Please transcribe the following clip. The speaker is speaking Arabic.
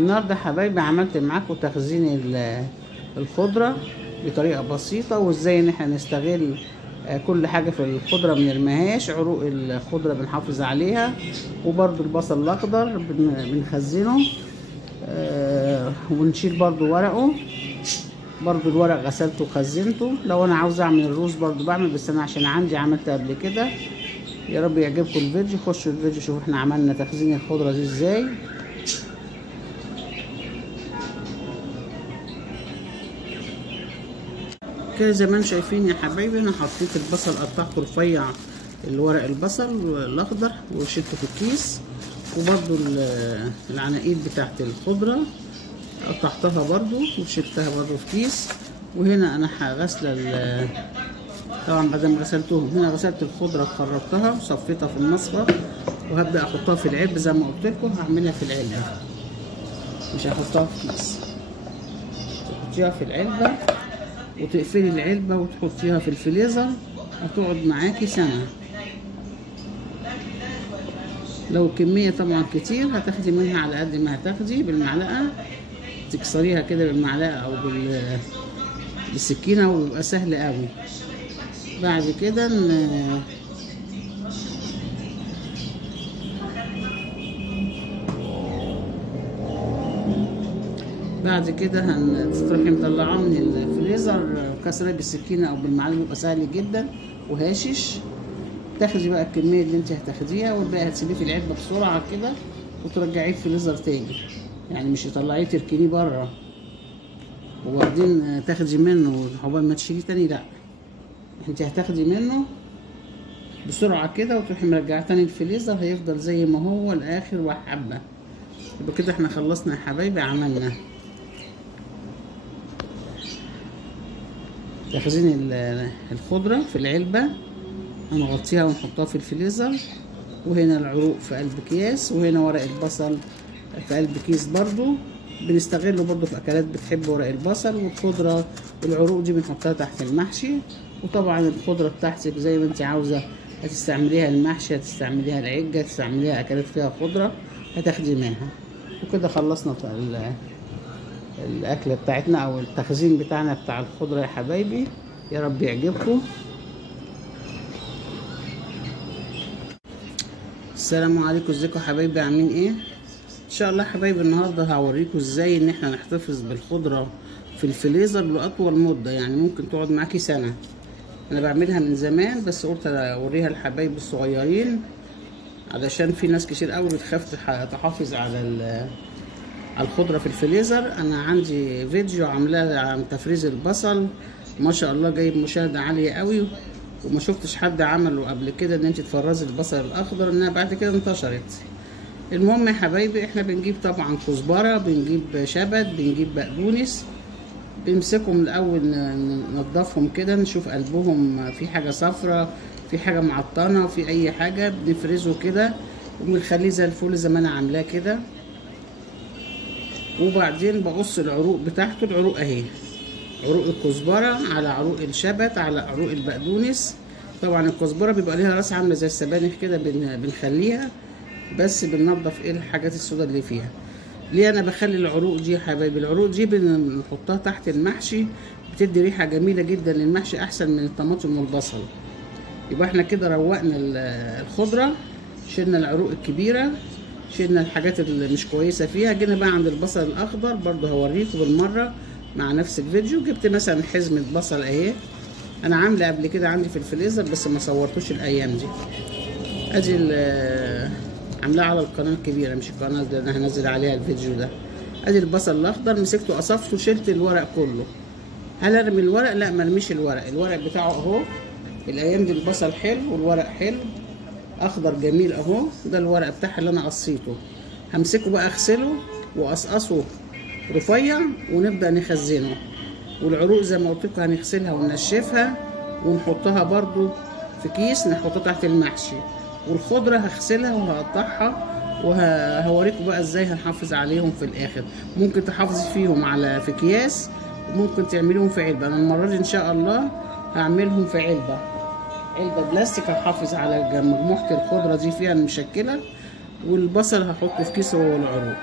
النهارده يا حبايبي عملت معاكم تخزين الخضره بطريقه بسيطه، وازاي ان احنا نستغل كل حاجه في الخضره ما نرميهاش. عروق الخضره بنحافظ عليها، وبرده البصل الاخضر بنخزنه ونشيل برده ورقه. برضو الورق غسلته وخزنته. لو انا عاوزه اعمل الرز برضو بعمل، بس انا عشان عندي عملت قبل كده. يا رب يعجبكم الفيديو. خشوا الفيديو شوفوا احنا عملنا تخزين الخضره دي ازاي. كده زي ما انتم شايفين يا حبايبي، انا حطيت البصل قطعته رفيع، الورق البصل الاخضر، وشلته في الكيس. وبرضو العناقيد بتاعت الخضره قطعتها برضو وشلتها برضو في كيس. وهنا انا غسله طبعا بعد ما غسلتهم، هنا غسلت الخضره وخرجتها وصفيتها في المصفى، وهبدا احطها في العلبه زي ما قلت لكم. هعملها في العلبه، مش هحطها في كيس. تحطيها في العلبه وتقفلي العلبه وتحطيها في الفريزر، هتقعد معاكي سنه. لو كميه طبعا كتير هتاخدي منها على قد ما هتاخدي بالمعلقه، تكسريها كده بالمعلقه او بالسكينه، ويبقى سهل قوي. بعد كده هتروحي مطلعاه من الفريزر، كسراه بالسكينه او بالمعلقه، بيبقى سهل جدا وهاشش. تاخدي بقى الكميه اللي انت هتاخديها، والباقي هتسيبيه في العلبه بسرعه كده وترجعيه الفريزر تاني. يعني مش تطلعيه تركنيه بره وبعدين تاخدي منه عقبال ما تشيليه تاني، لا، انت هتاخدي منه بسرعه كده وتروحي مرجعاه تاني الفريزر، هيفضل زي ما هو لاخر حبه. يبقى كده احنا خلصنا يا حبايبي، عملنا تخزين الخضره في العلبه، هنغطيها ونحطها في الفريزر. وهنا العروق في قلب اكياس، وهنا ورق البصل في قلب كيس برضو. بنستغله برضو في اكلات بتحب ورق البصل والخضره. والعروق دي بنحطها تحت المحشي. وطبعا الخضره بتاعتك زي ما انت عاوزه، هتستعمليها المحشي، هتستعمليها العجه، هتستعمليها اكلات فيها خضره، هتاخدي منها. وكده خلصنا الاكله بتاعتنا او التخزين بتاعنا بتاع الخضره يا حبايبي. يا رب يعجبكم. السلام عليكم، ازيكم يا حبايبي، عاملين ايه؟ ان شاء الله يا حبايبي النهارده هوريكم ازاي ان احنا نحتفظ بالخضره في الفريزر لاطول مده، يعني ممكن تقعد معاكي سنه. انا بعملها من زمان، بس قلت اوريها للحبايب الصغيرين علشان في ناس كتير قوي بتخاف تحافظ على الخضره في الفريزر. انا عندي فيديو عاملاه عن تفريز البصل، ما شاء الله جايب مشاهده عاليه قوي، وما شفتش حد عمله قبل كده ان انت تفرزي البصل الاخضر، انها بعد كده انتشرت. المهم يا حبايبي، احنا بنجيب طبعا كزبره، بنجيب شبت، بنجيب بقدونس. بنمسكهم الاول ننضفهم كده، نشوف قلبهم في حاجه صفرة، في حاجه معطنه، في اي حاجه، بنفرزه كده وبنخليه زي الفل زي ما انا عاملاه كده. وبعدين بقص العروق بتاعته. العروق اهي، عروق الكزبره على عروق الشبت على عروق البقدونس. طبعا الكزبره بيبقى ليها راس عامله زي السبانخ كده، بنخليها، بس بننضف ايه الحاجات السوداء اللي فيها. ليه انا بخلي العروق دي يا حبايبي؟ العروق دي بنحطها تحت المحشي، بتدي ريحه جميله جدا للمحشي، احسن من الطماطم والبصل. يبقى احنا كده روقنا الخضره، شلنا العروق الكبيره، شلنا الحاجات اللي مش كويسه فيها. جينا بقى عند البصل الاخضر، برضو هوريكم بالمره مع نفس الفيديو. جبت مثلا حزمه بصل اهي، انا عامله قبل كده عندي في الفريزر بس ما صورتوش الايام دي. ادي عاملاها على القناه الكبيره، مش القناه اللي انا هنزل عليها الفيديو ده. ادي البصل الاخضر، مسكته قصفته، شلت الورق كله. هل ارمي الورق؟ لا، ما ارميش الورق. الورق بتاعه اهو، الايام دي البصل حلو والورق حلو اخضر جميل اهو. ده الورق بتاعها اللي انا قصيته. همسكه بقى اغسله واقصقصه رفيع ونبدا نخزنه. والعروق زي ما قلت لكم هنغسلها وننشفها ونحطها برضو في كيس نحطها تحت المحشي. والخضره هغسلها وهقطعها وهوريكم بقى ازاي هنحافظ عليهم في الاخر. ممكن تحافظي فيهم في اكياس، وممكن تعمليهم في علبه. انا المره دي ان شاء الله هعملهم في علبه بلاستيك، هحافظ على مجموعه الخضره دي فيها المشكله. والبصل هحطه في كيس هو والعروق.